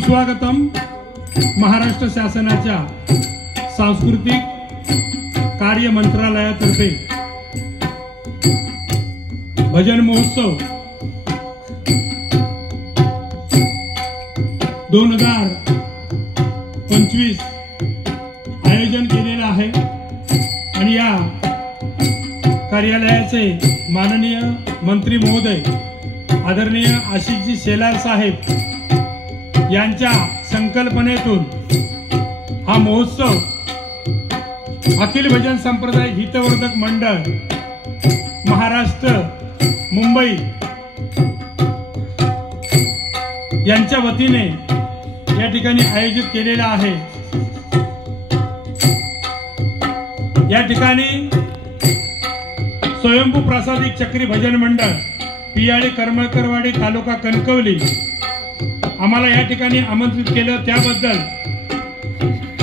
सुस्वागतम महाराष्ट्र शासनाच्या सांस्कृतिक कार्य मंत्रालयातर्फे भजन महोत्सव 2025 आयोजन केलेलं आहे आणि या कार्यालयाचे माननीय मंत्री महोदय आदरणीय आशिषजी शेलार साहेब यांच्या संकल्पनेतून हा महोत्सव अखिल भजन संप्रदाय हितवर्धक मंडळ महाराष्ट्र मुंबई यांच्या वतीने या ठिकाणी आयोजित केलेला आहे। या ठिकाणी स्वयंभू प्रासादिक चक्री भजन मंडळ पियाळी करमळकरवाडी तालुका कणकवली आम्हाला या ठिकाणी आमंत्रित केलं, त्याबद्दल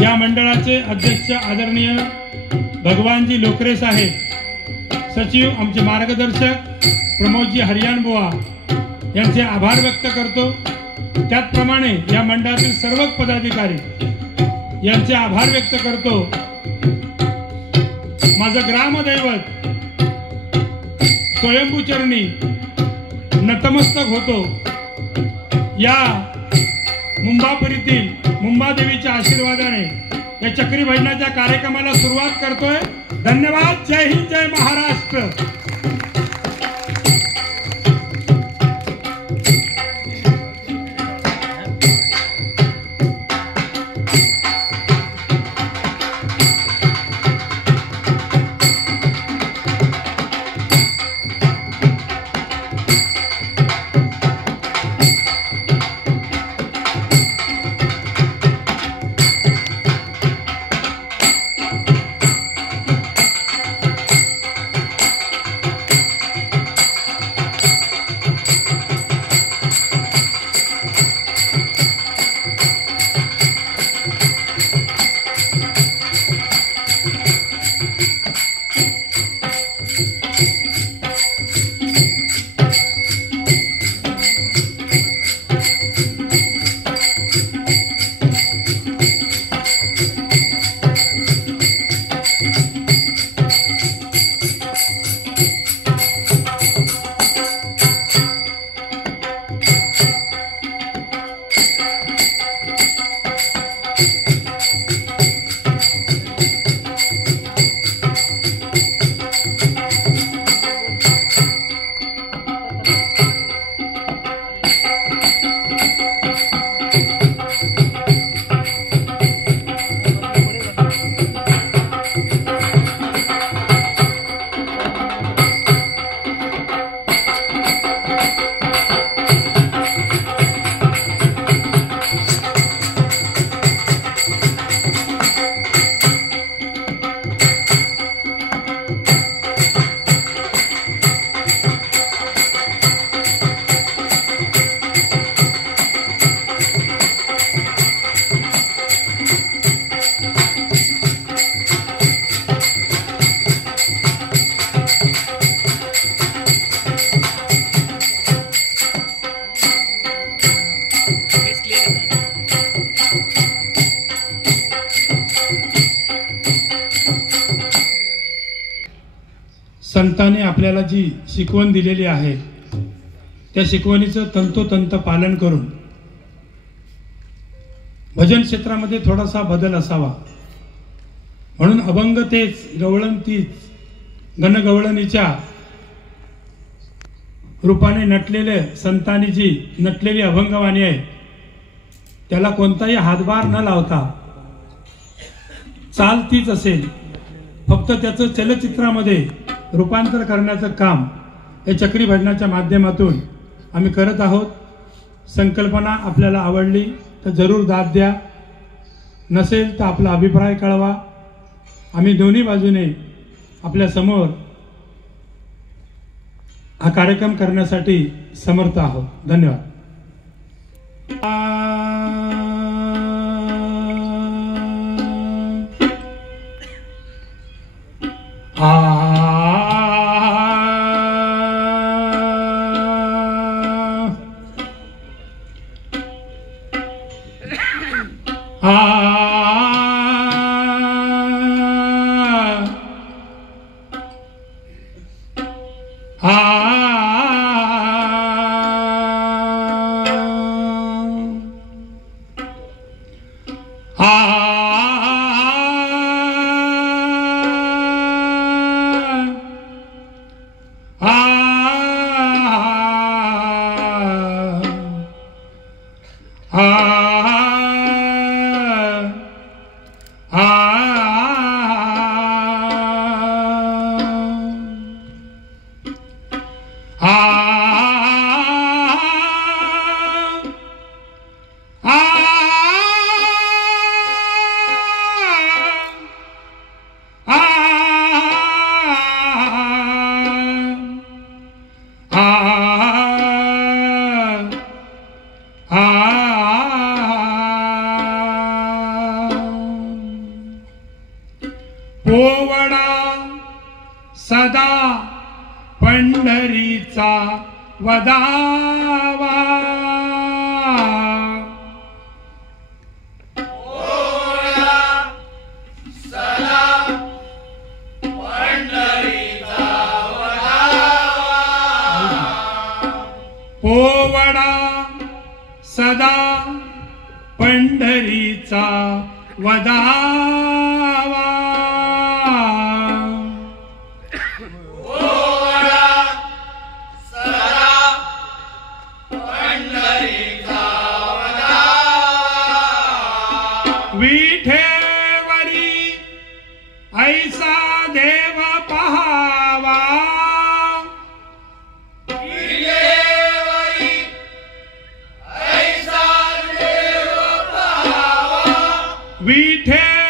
या मंडळाचे अध्यक्ष आदरणीय भगवानजी लोकरे साहेब, सचिव आमचे मार्गदर्शक प्रमोदजी हरियाण बुवा यांचे आभार व्यक्त करतो। त्याचप्रमाणे या मंडळातील सर्व पदाधिकारी यांचे आभार व्यक्त करतो। माझं ग्रामदैवत स्वयंभूचरणी नतमस्तक होतो। या मुंबापुरीतील मुंबादेवीच्या आशीर्वादाने या चक्री भजनाच्या कार्यक्रमाला सुरुवात करतोय। धन्यवाद। जय हिंद, जय महाराष्ट्र। संतांनी आपल्याला जी शिकवण दिलेली आहे त्या शिकवणीचं तंतोतंत पालन करून भजन क्षेत्रामध्ये थोडासा बदल असावा म्हणून अभंग तेच गवळण तीच गणगवळणीच्या रूपाने नटलेले संतांनी जी नटलेली अभंगवाणी आहे त्याला कोणताही हातभार न लावता चाल तीच असेल, फक्त त्याचं चलचित्रामध्ये रूपांतर करण्याचं काम या चक्री भजनाच्या माध्यमातून आम्ही करत आहोत। संकल्पना आपल्याला आवडली तर जरूर दाद द्या, नसेल तर आपला अभिप्राय कळवा। आम्ही दोन्ही बाजूने आपल्या समोर हा कार्यक्रम करण्यासाठी समर्थ आहोत। धन्यवाद। पोवडा सदा पंढरीचा वदावा पोवडा सदा पंढरीचा वदावा पोवडा सदा पंढरीचा वदावा विठेवरी ऐसा देव पहावा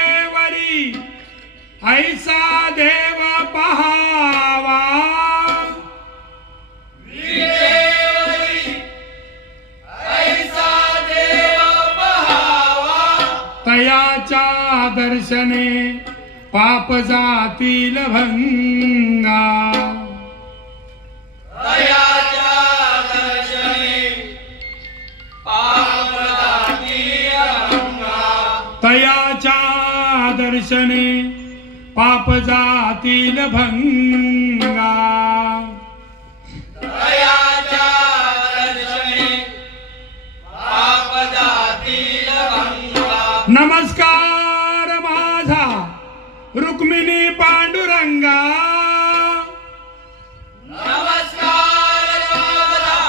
विठेवरी ऐसा देव पहावा विठेवरी ऐसा देव पहावा तयाच्या दर्शने पाप जातील भंगा तयाच्या दर्शने पाप जातील भंगा तयाच्या दर्शने पाप जातील भंगा तयाच्या दर्शने पाप जातील भंगा नमस्कार माझा रुक्मिणी पांडुरंगा नमस्कार माझा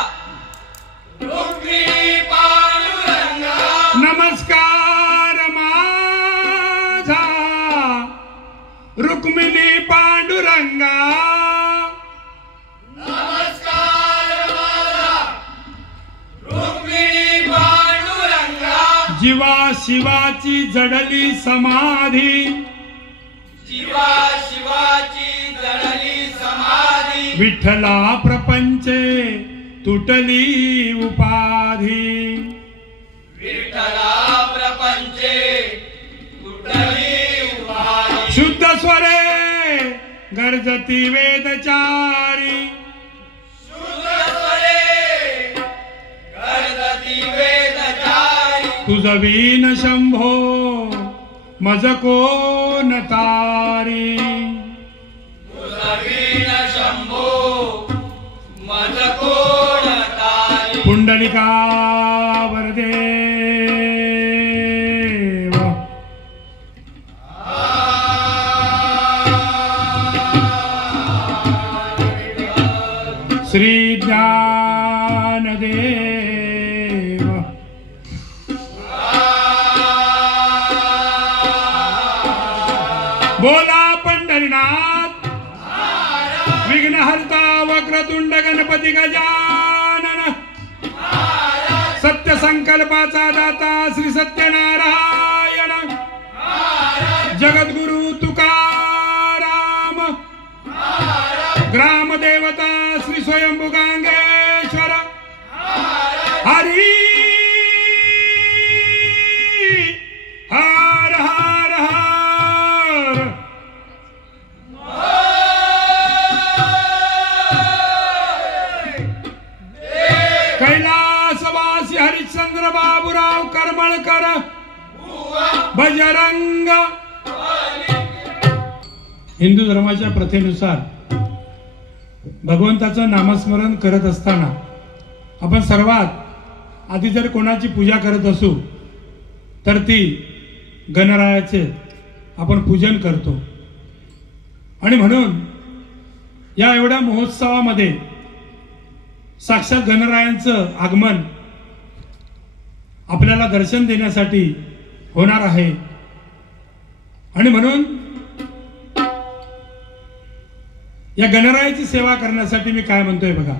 रुक्मिणी पांडुरंगा नमस्कार माझा रुक्मिणी पांडुरंगा नमस्कार माझा रुक्मिणी पांडुरंगा जीवा शिवाची जडली समाधी जीवा शिवाची जडली समाधी विठ्ठला प्रपंचे तुटली उपाधी विठ्ठला प्रपंचे तुटली उभारी शुद्ध स्वरे गर्जती वेदचारी शुद्ध स्वरे गर्जती वेदचारी तुझ वीण शंभो मज कोण तारी तुझवीन शंभो मज कोण तारी पुंडलिका वरदेव श्री ज्ञानदेव बोला पंढरीनाथ विघ्नहर्ता वक्रतुंड गणपती गजानन सत्य संकल्पाचा दाता श्री सत्यनारायण जगद्गुरु तुकाराम ग्रामदेवता श्री स्वयंभू गांगेश्वर हरी हर हर हर कैलासवासी हरिश्चंद्र बाबूराव करमळकर बजरंग. हिंदू धर्माच्या प्रथेनुसार भगवंताचं नामस्मरण करत असताना आपण सर्वात आधी जर कोणाची पूजा करत असू तर ती गणरायाचे आपण पूजन करतो. आणि म्हणून या एवढ्या महोत्सवामध्ये साक्षात गणरायांचं आगमन आपल्याला दर्शन देण्यासाठी होणार आहे. आणि म्हणून या गणरायाची सेवा करण्यासाठी मी काय म्हणतोय बघा.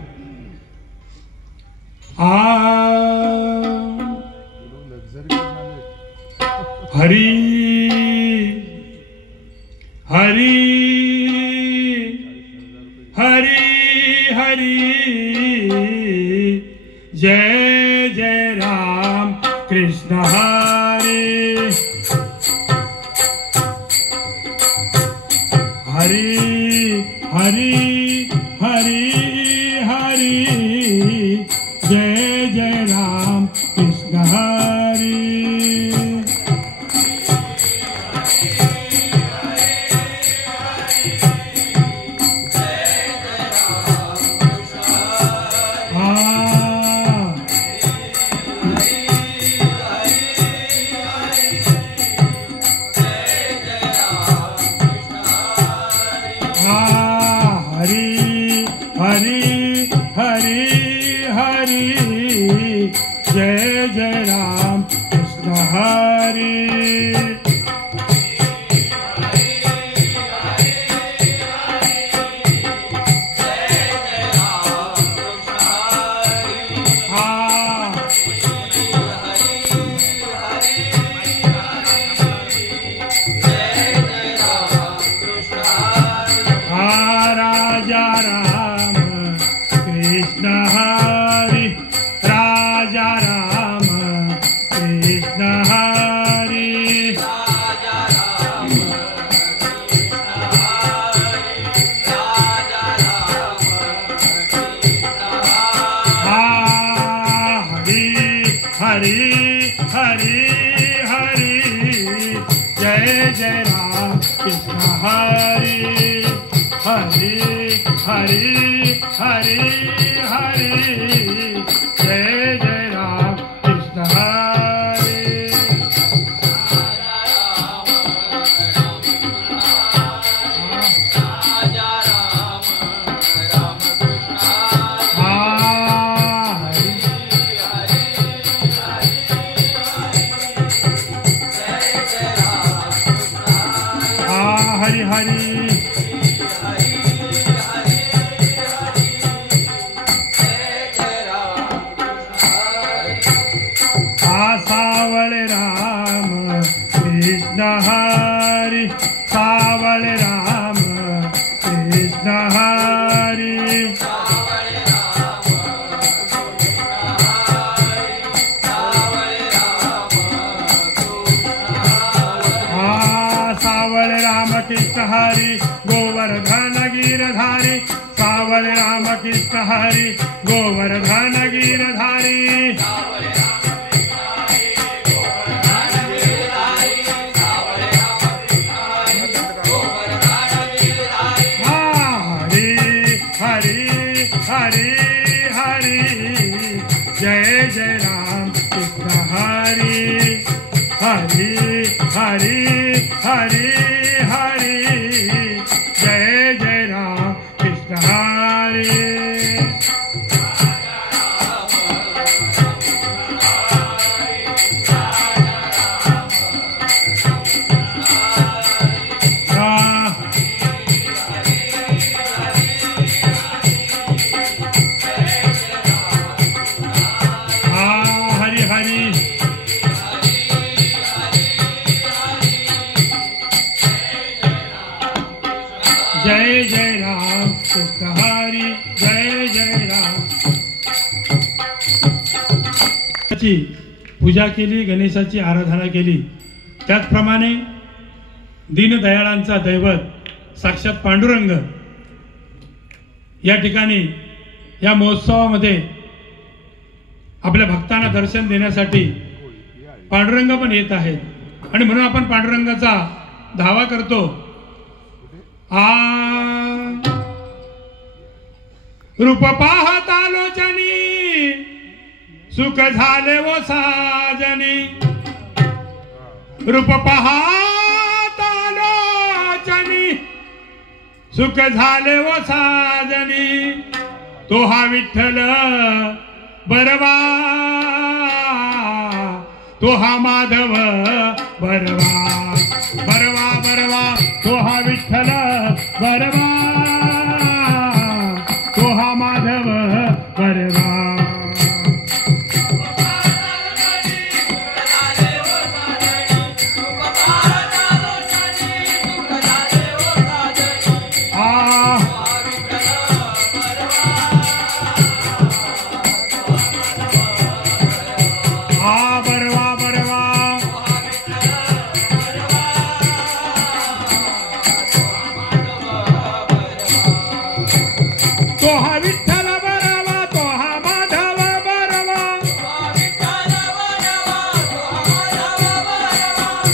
हरी हरी हरी हरी जय जय राम कृष्ण हरी हरी हरी हरी हरी जय जय राम कृष्ण हरी. जय जय राम कृष्ण हरी. राजा राम कृष्ण हरी राजा राम कृष्ण हरी हरी हरी हरी जय जय राम कृष्ण हरी हरी हरी हरी हरी जय जय राम कृष्ण हरी. हरी हरी सावळे राम कृष्ण हरी सावळे राम कृष्ण हरी सावळे राम कृष्ण हरी गोवर्धन गिरधारी सावळे राम कृष्ण हरी गोवर्धन गिरधारी हरी हरी जय जय राम कृष्ण हरी हरी हरी हरी हरी जय जय राम कृष्ण हरी. जय जय राम कृष्ण हरी जय जय राम. पूजा केली गणेशाची आराधना केली त्याचप्रमाणे दीनदयाळांचा दैवत साक्षात पांडुरंग या ठिकाणी या महोत्सवामध्ये आपल्या भक्तांना दर्शन देण्यासाठी पांडुरंग पण येत आहेत आणि म्हणून आपण पांडुरंगाचा धावा करतो. रूप पाहता लोचनी सुख झाले वो साजनी रूप पाहता लोचनी सुख झाले वो साजनी तो हा विठ्ठल बरवा तो हा माधव बरवा बरवा बरवा तो हा विठ्ठल बरवा तो हा माधव बरवा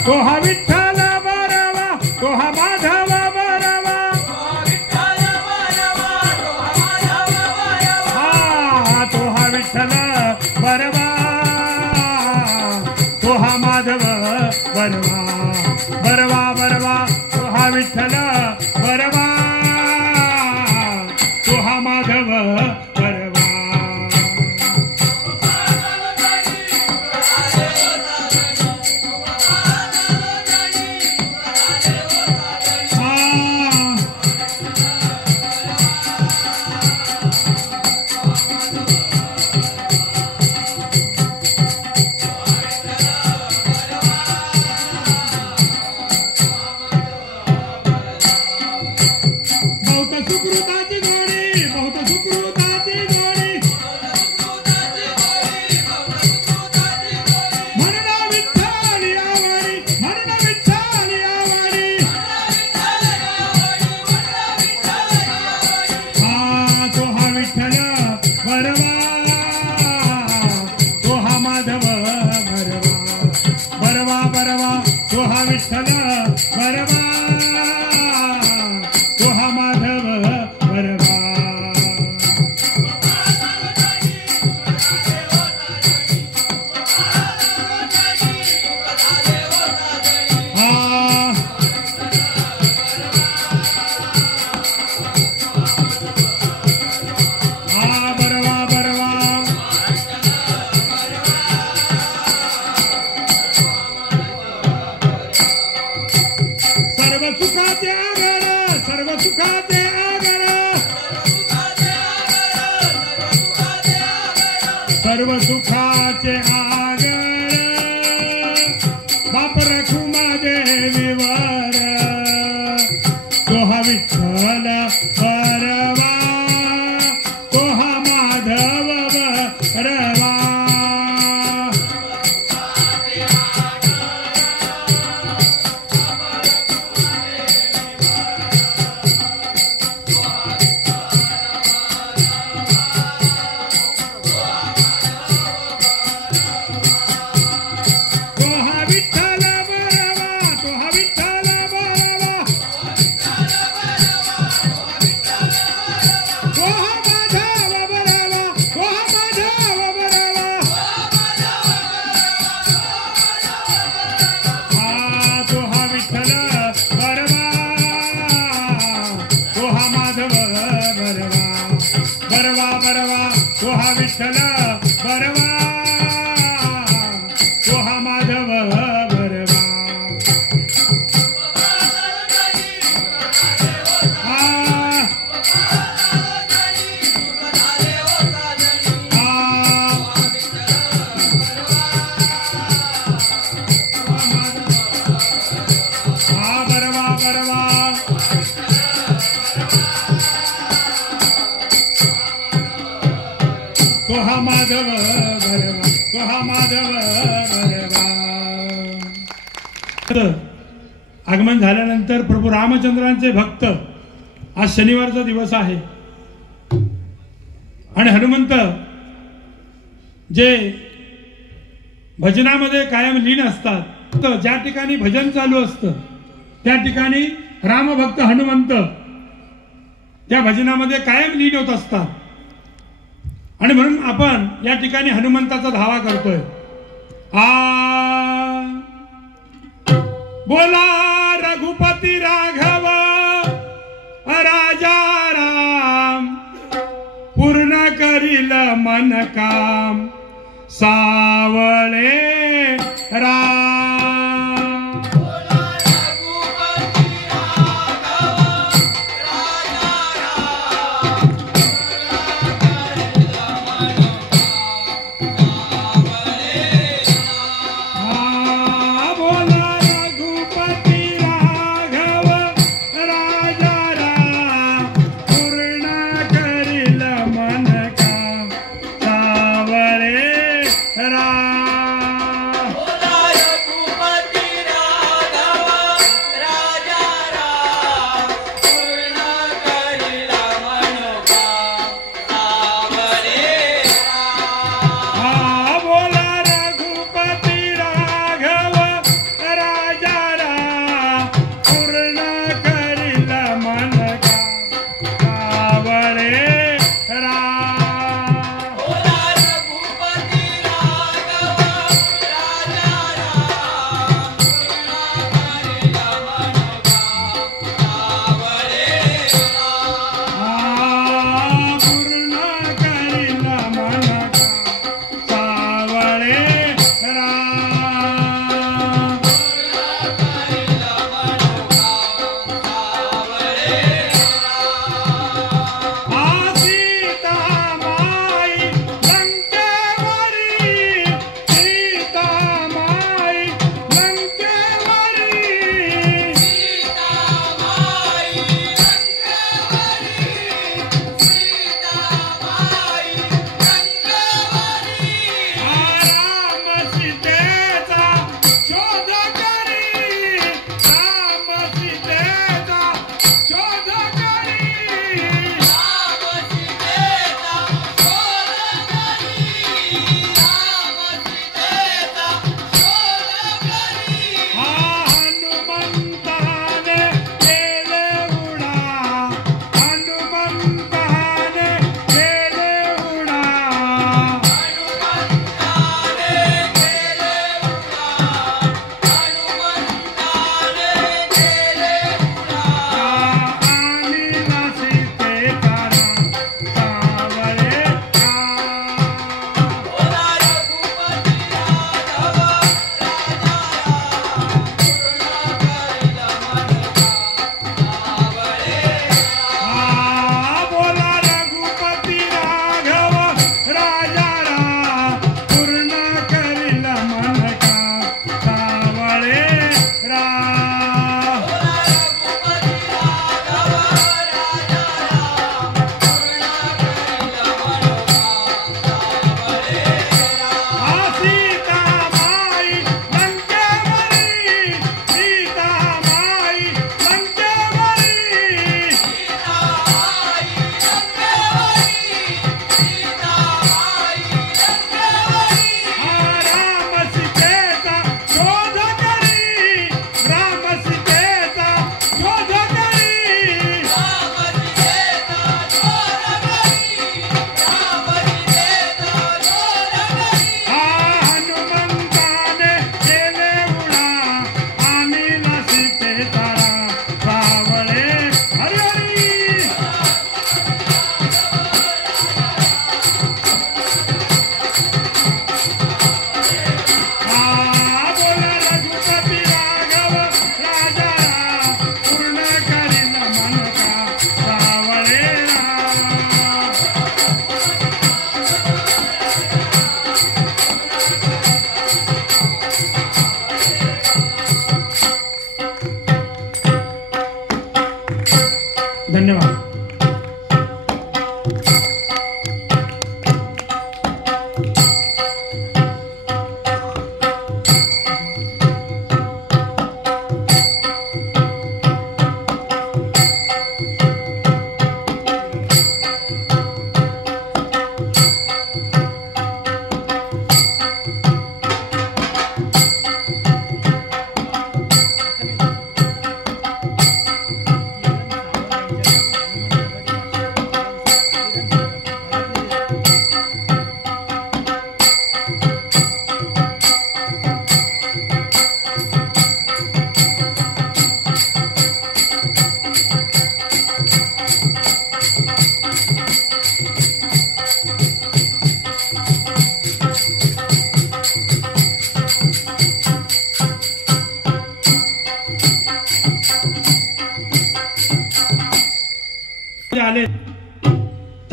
तो हा विठ्ठल बरवा तो हा माधव बरवा हा तो हा विठ्ठल बरवा तो हा माधव बरवा बरवा बरवा तो हा विठ्ठल बरवा तो हा माधव बरवा सर्व सुखाचे आगर बाप रखुमा देवीवर तो हा विठ्ठल बरवा तो हा माधव बरवा विठ्ठल बरवा तो हा माधव बरवा बरवा बरवा तो हा माधव बरवा तो हा माधव बरवा. आगमन झाल्यानंतर प्रभू रामचंद्रांचे भक्त आज शनिवारचा दिवस आहे आणि हनुमंत जे भजनामध्ये कायम लीन असतात. ज्या ठिकाणी भजन चालू असतं त्या ठिकाणी रामभक्त हनुमंत त्या भजनामध्ये कायम लीन होत असतात. आणि म्हणून आपण या ठिकाणी हनुमंताचा धावा करतोय. बोला रघुपती राघव राजा राम, पूर्ण करील मन काम सावळे राम. बोला रघुपती राघव राजा राम, पूर्ण करील मन काम सावळे राम.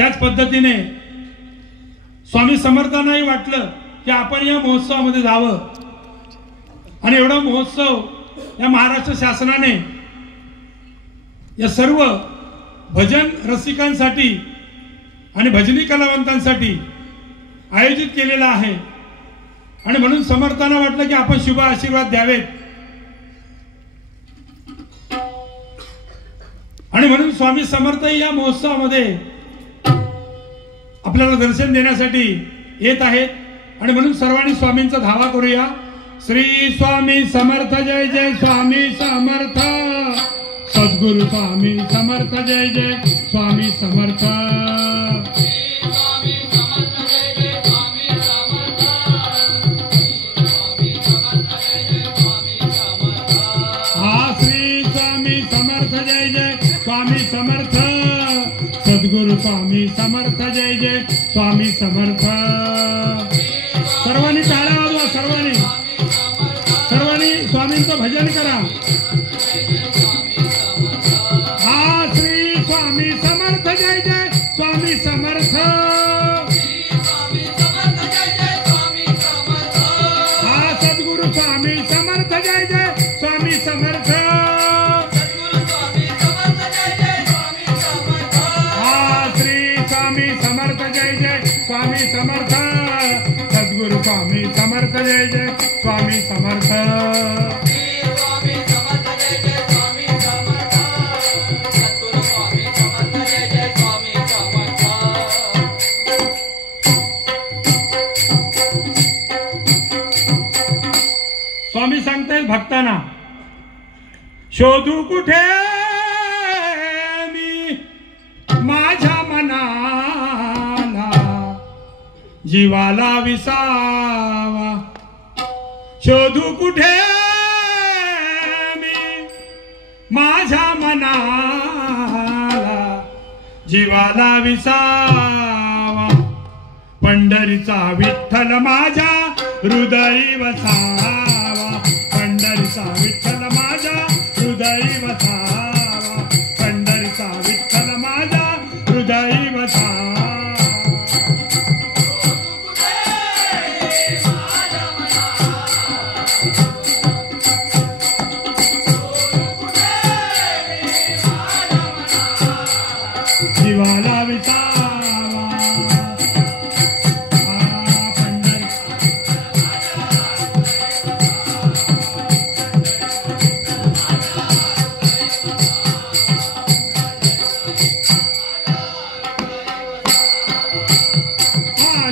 त्याच पद्धतीने स्वामी समर्थांनाही वाटलं की आपण या महोत्सवामध्ये जावं आणि एवढा महोत्सव या महाराष्ट्र शासनाने या सर्व भजन रसिकांसाठी आणि भजनी कलावंतांसाठी आयोजित केलेला आहे आणि म्हणून समर्थांना वाटलं की आपण शुभ आशीर्वाद द्यावेत आणि म्हणून स्वामी समर्थही या महोत्सवामध्ये आपल्याला दर्शन देण्यासाठी येत आहेत आणि म्हणून सर्वांनी स्वामींचा धावा करूया. श्री स्वामी समर्थ जय जय स्वामी समर्थ. सद्गुरु स्वामी समर्थ जय जय स्वामी समर्थ. श्री स्वामी समर्थ जय जय स्वामी समर्थ. सद्गुरु स्वामी समर्थ जय जय स्वामी समर्थ. सर्वांनी टाळ्या वाजवा. सर्वांनी स्वामींचं भजन करा. श्री स्वामी समर्थ जय जय स्वामी समर्थ. सद्गुरु स्वामी समर्थ जय जय स्वामी समर्थ. श्री स्वामी समर्थ जय जय स्वामी समर्थ. सद्गुरु स्वामी समर्थ जय जय स्वामी समर्थ. स्वामी सांगतायत भक्तांना, शोधू कुठे मी माझ्या मनाला जीवाला विसावा. शोधू कुठे मी माझ्या मनाला जीवाला विसावा. पंढरीचा विठ्ठल माझ्या हृदयी वसावा. पंढरीचा विठ्ठल माझ्या हृदयी वसावा. पंढरीचा विठ्ठल माझ्या हृदयी वसावा. जीवाला विसावा.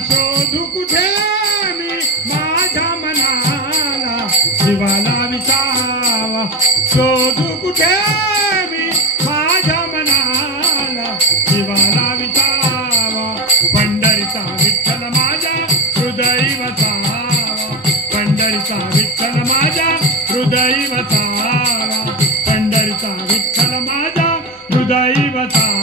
शोधू कुठे मी माझ्या मनाला जीवाला विसावा. शोधू कुठे मी माझ्या मनाला जीवाला विसावा. पंढरीचा विठ्ठल माझ्या हृदयी वसावा. पंढरीचा विठ्ठल माझ्या हृदयी वसावा. पंढरीचा विठ्ठल माझ्या हृदयी वसावा.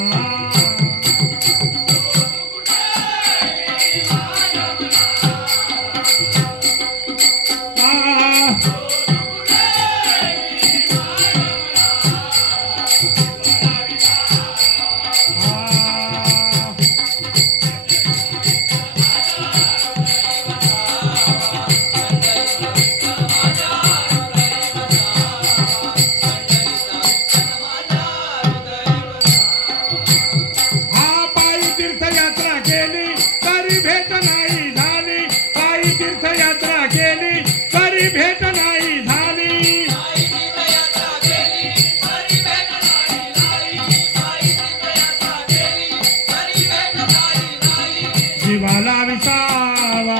जीवाला विसावा.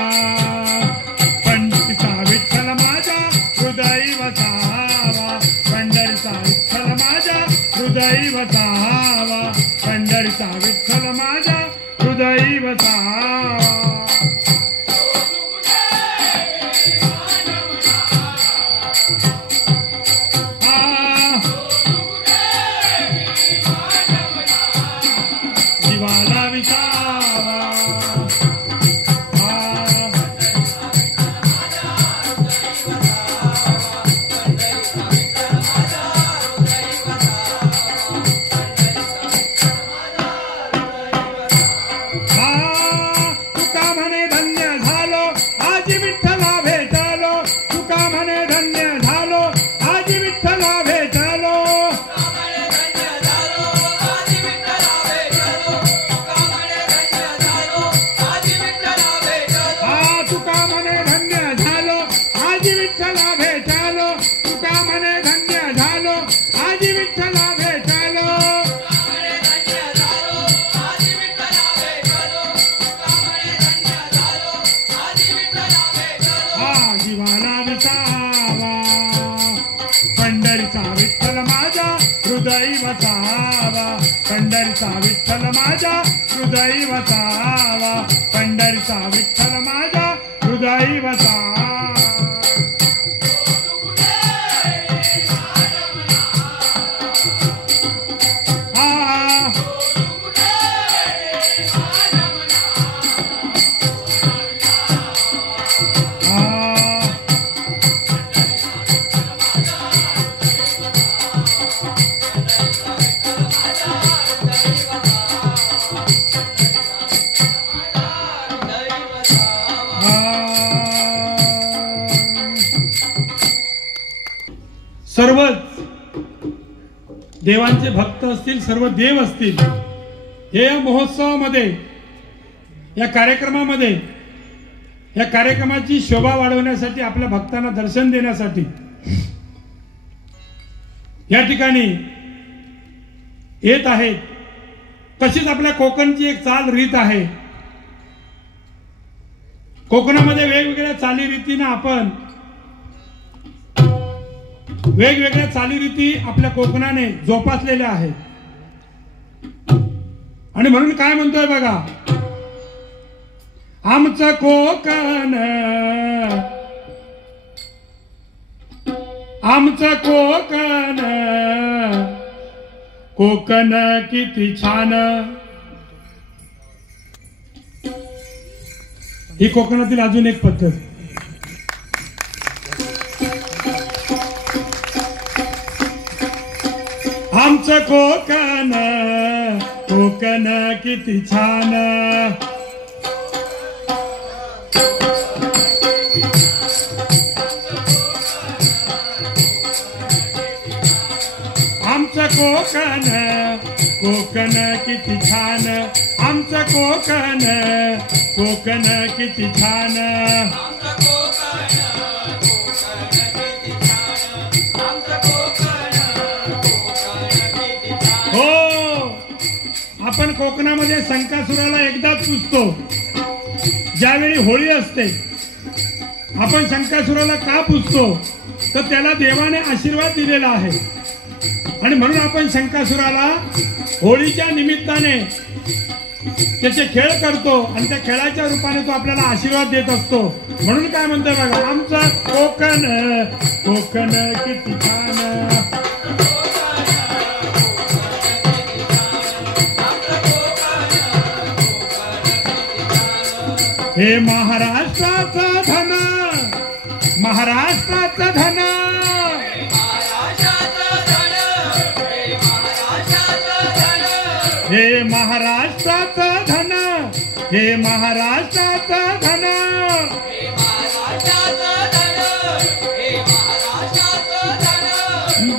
पंढरीचा विठ्ठल माझ्या हृदयी वसावा. पंढरीचा विठ्ठल माझ्या हृदयी वसावा. पंढरीचा विठ्ठल माझ्या हृदयी वसावा. जीवाला विसावा. तुका म्हणे धन्य झालो आज विठ्ठला भेटलो तुका म्हणे धन्य झालो आज विठ्ठला भेटलो तुका म्हणे धन्य झालो आज विठ्ठला भेटलो तुका म्हणे धन्य झालो आज विठ्ठला भेटलो जीवाला विसावा पंढरीचा विठ्ठल माझा हृदय वसावा पंढरीचा विठ्ठल माझा हृदय वसावा पंढरीचा विठ्ठल माझा हृदय वसावा सर्वच देवांचे भक्त असतील सर्व देव असतील हे या महोत्सवामध्ये या कार्यक्रमामध्ये या कार्यक्रमाची शोभा वाढवण्यासाठी आपल्या भक्तांना दर्शन देण्यासाठी या ठिकाणी येत आहेत. तशीच आपल्या कोकणची एक चाल रीत आहे. कोकणामध्ये वेगवेगळ्या चालीरीतीने आपण वेगवेगळ्या चालीरीती आपल्या कोकणाने जोपासलेल्या आहेत. आणि म्हणून काय म्हणतोय बघा, आमचं कोकण आमचं कोकण कोकण किती छान. ही कोकणातील अजून एक पद्धत. आमचं कोकण कोकण किती छान. आमचं कोकण कोकण किती छान. आमचं कोकण कोकण किती छान. आपण कोकणामध्ये संकासुराला एकदाच पुजतो ज्यावेळी होळी असते. आपण संकासुराला का पुजतो तर त्याला देवाने आशीर्वाद दिलेला आहे आणि म्हणून आपण संकासुराला होळीच्या निमित्ताने त्याचे खेळ करतो आणि त्या खेळाच्या रूपाने तो आपल्याला आशीर्वाद देत असतो. म्हणून काय म्हणतोय बघा, आमचं कोकण कोकण किती छान. हे महाराष्ट्राचं धन महाराष्ट्राचं धन. हे महाराष्ट्राचं धन हे महाराष्ट्राचं धन.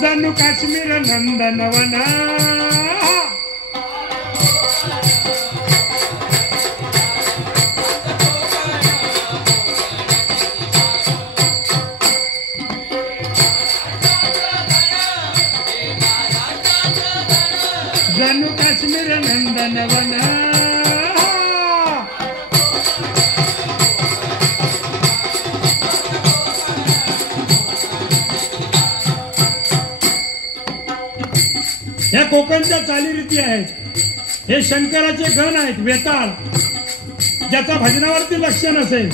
जणू काश्मीर नंदनवन. जणू काश्मीर नंदनवन. या कोकणच्या चालीरीती आहेत. हे शंकराचे गण आहेत वेताळ. ज्याचा भजनावरती लक्ष नसेल,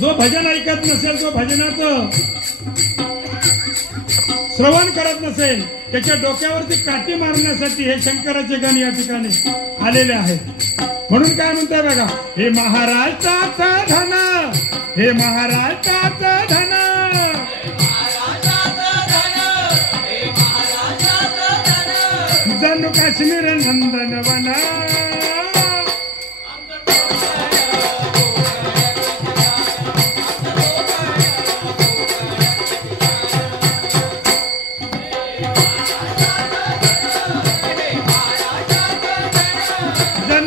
जो भजन ऐकत नसेल, जो भजनाचं श्रवण करत नसेल, त्याच्या डोक्यावरती काठी मारण्यासाठी हे शंकराचे गण या ठिकाणी आलेले आहेत. म्हणून काय म्हणताय बघा, हे महाराष्ट्राचं धन हे महाराष्ट्राचं धन. जणू काश्मीर नंदनवन.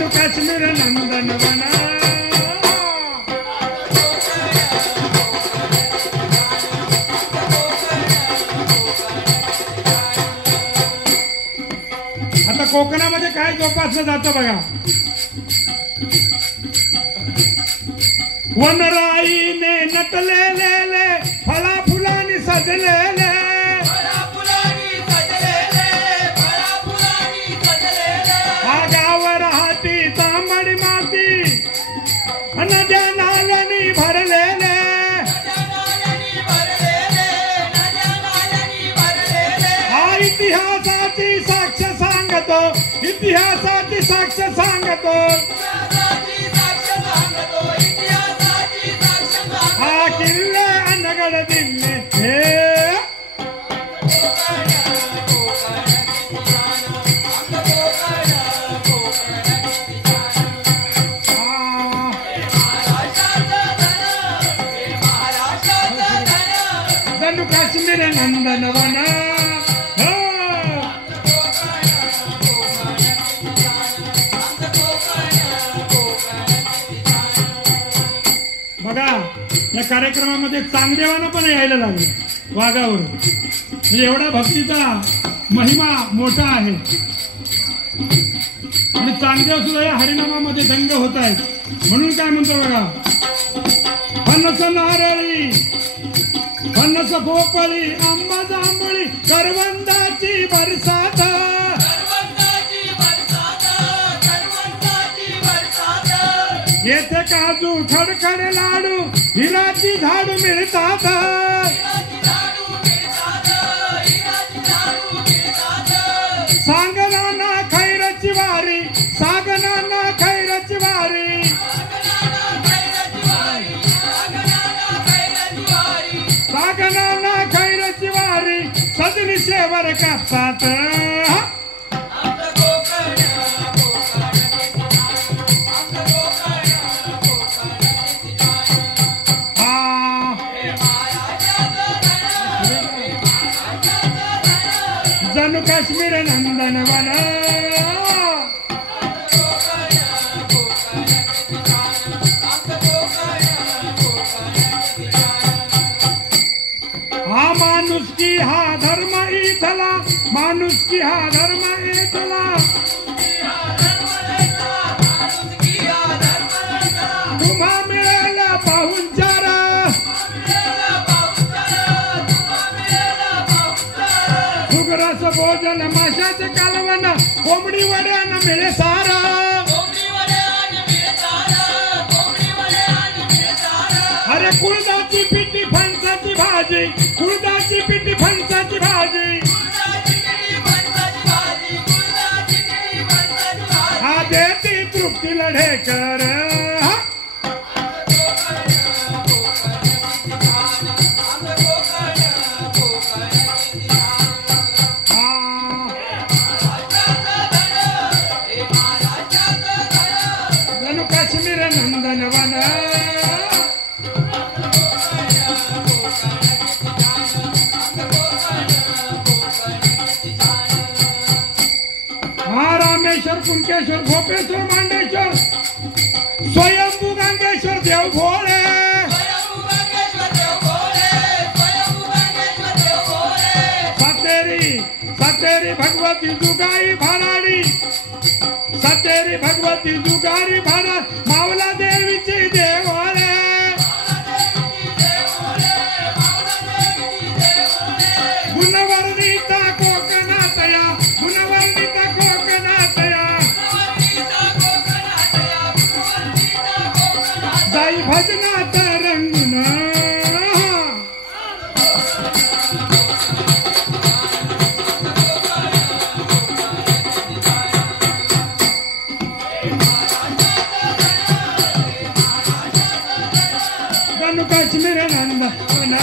जणू काश्मीर नंदनवन आता कोकणामध्ये काय जोपासलं जातं बघा. वनराईने नटलेले फळा फुलांनी सजलेले आगावर हाती तांबडी माती नद्या नाल्यानी भरलेले हा इतिहासाची साक्ष सांगतो इतिहासाची साक्ष सांगतो हा किल्ले अनगड दिल्ले हे जणू काश्मीर नंदनवन बघा या कार्यक्रमामध्ये चांगदेवानं पण यायला लागलं वाघावर. म्हणजे एवढा भक्तीचा महिमा मोठा आहे आणि चांगदेव सुद्धा या हरिनामामध्ये दंग होत आहेत. म्हणून काय म्हणतो बघा. फणस नारळी फणस भोपळी आंबा जांभळी करवंदाची बरसात येथे काजू खडखड लाडू हिराची झाडू मिळतात सांगनाना खैरची वारी सागनाना खैरची वारी सागनाना खैरची वारी सजनी शेवर कापतात जणू काश्मीर नंदनवन हा माणुसकी हा धर्म इथला माणुसकी हा धर्म इथला तुम्हा मिळेल पाहुणचार सुग्रस भोजन माशाचे कालवण कोंबडी वड्यानं मिळे सारा अरे कुळदाची पिठी फणसाची भाजी कुळदाची पिठी फणसाची भाजी हा देती तृप्ती लढेकर जणू काश्मीर नंदनवन हा रामेश्वर कुणकेश्वर भोपेश्वर मांडेश्वर स्वयंभू गांगेश्वर देव भोळे सातेरी सातेरी भगवती जुगाई भराडी सातेरी भगवती जुगारी भरा मावला देवीची देवाळे गुणवर्णिता कोकणात या गुणवर्णिता कोकणात या जाई भजनात रंगून जणू काश्मीर नंदनवन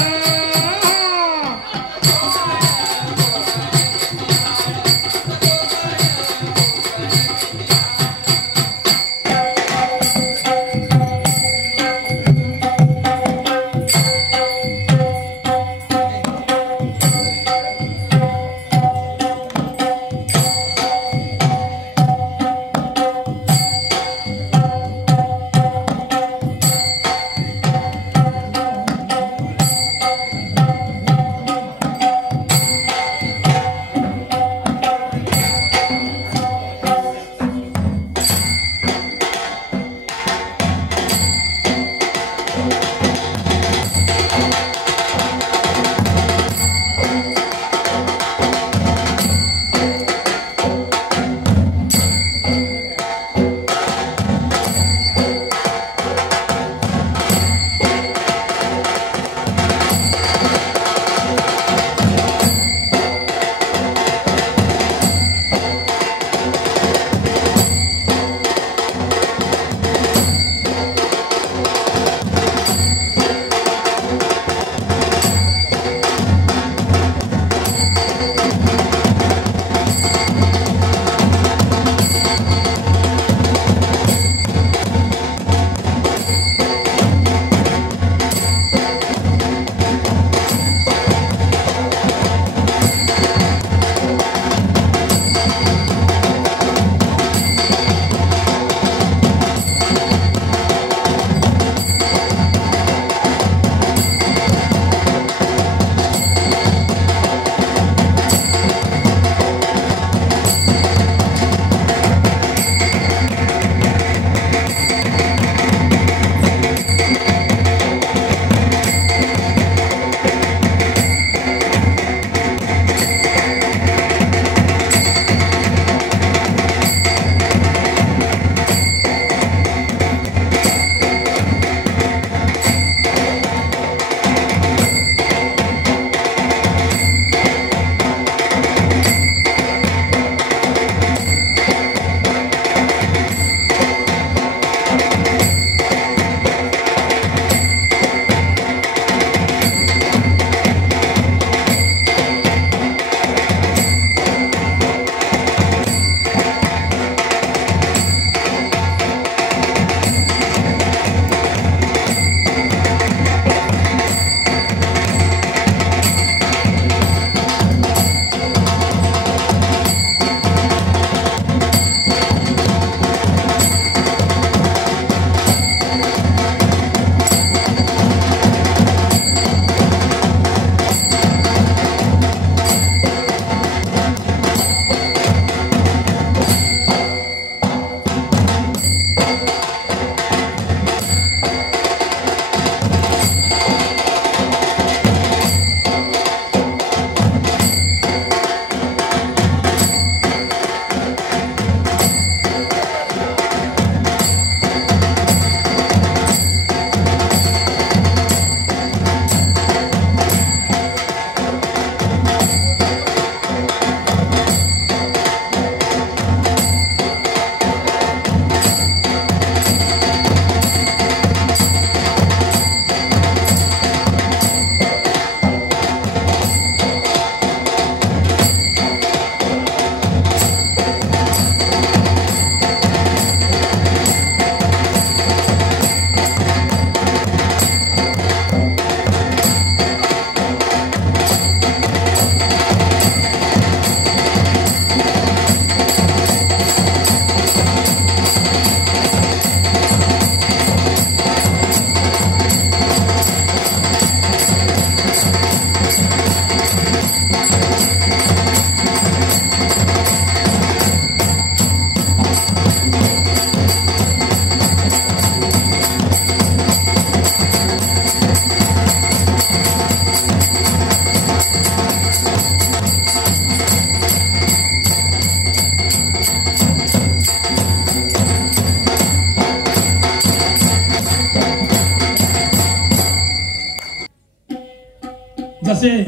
असे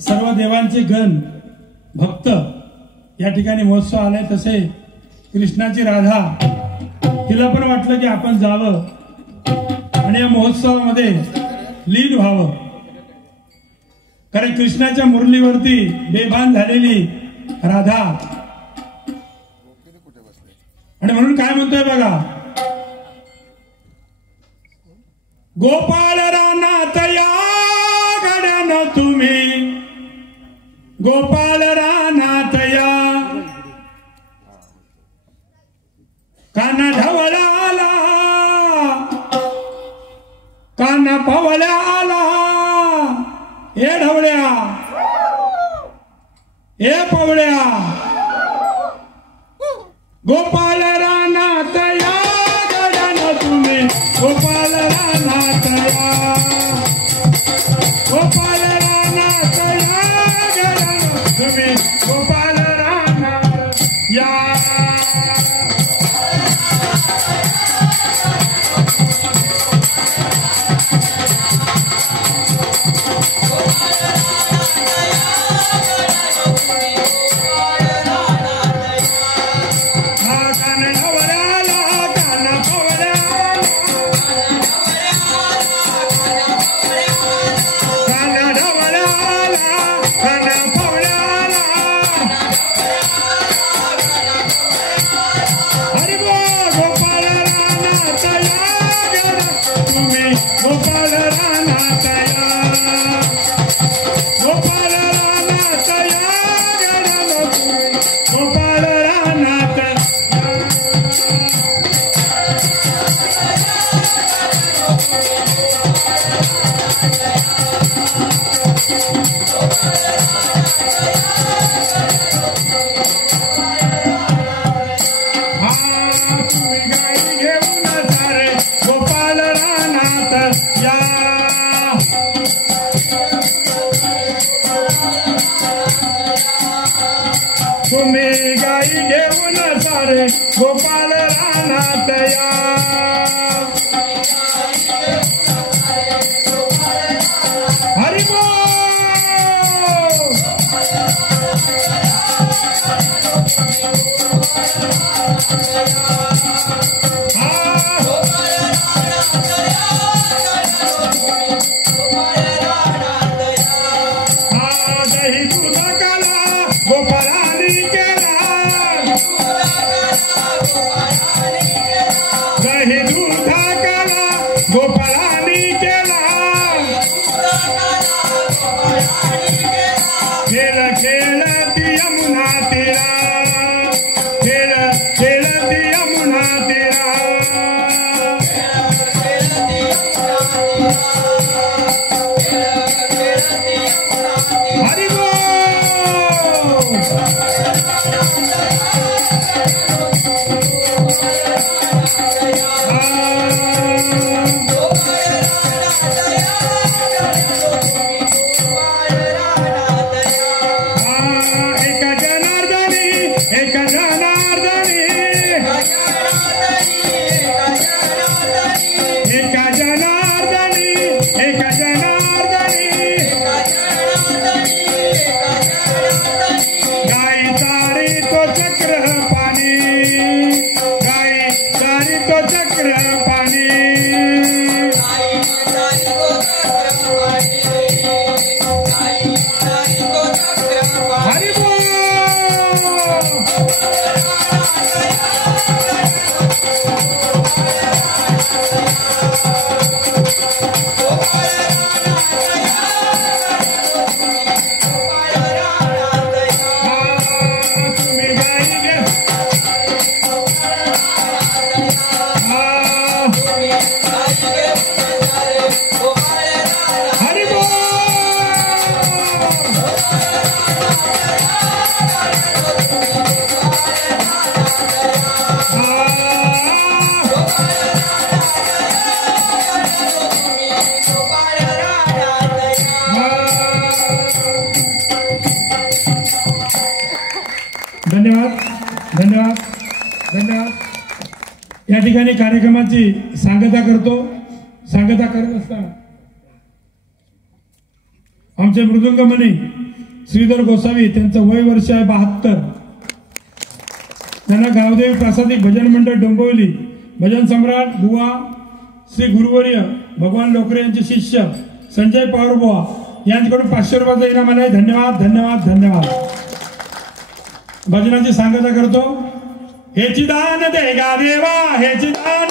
सर्व देवांचे गण भक्त या ठिकाणी महोत्सव आलाय। तसे कृष्णाची राधा तिला पण वाटलं की आपण जावं आणि या महोत्सवामध्ये लीन व्हावं, कारण कृष्णाच्या मुरलीवरती बेभान झालेली राधा। आणि म्हणून काय म्हणतोय बघा, गोपाळ रानात या गड्यानं तुम्ही, गोपाळ रानात या, काना ढवळ्याला काना पवळ्याला, ए ढवळ्या ए पवळ्या, गोपाळ रानात या गड्यानं तुम्ही, गोपाळ रानात या, गोपाळ रानात या गड्यानं तुम्ही, गोपाळ रानात या। तुम्ही गाई घेऊन सारे गोपाळ रानात या, हरी बोल। दही तुझा काला गोपाळाने केला, दही दुधा काला गोपाळाने केला, खेळ खेळती यमुना तीरा, खेळ खेळती यमुना तीरा, हरी बोल। एका जनार्दनी एका जनार्दनी, एका जनार्दनी एका जनार्दनी, गाई चारी तो चक्र पाणी, गाई चारी तो चक्र पाणी, हरी बोल। तुम्ही गाई घे, हरी बोल। धन्यवाद धन्यवाद धन्यवाद। या ठिकाणी कार्यक्रमाची सांगता करतो। सांगता करत असताना आमचे मृदुंगमणी श्रीधर गोसावी, त्यांचं वय वर्ष आहे 72. त्यांना गावदेवी प्रासादिक भजन मंडळ डोंबिवली भजन सम्राट बुवा श्री गुरुवर्य भगवान लोकरे यांचे शिष्य संजय पवारबुवा यांच्याकडून 500 रुपयाचा इनाम आहे. धन्यवाद धन्यवाद धन्यवाद. भजनाची सांगता करतो. हेची दान देगा देवा, हेची दान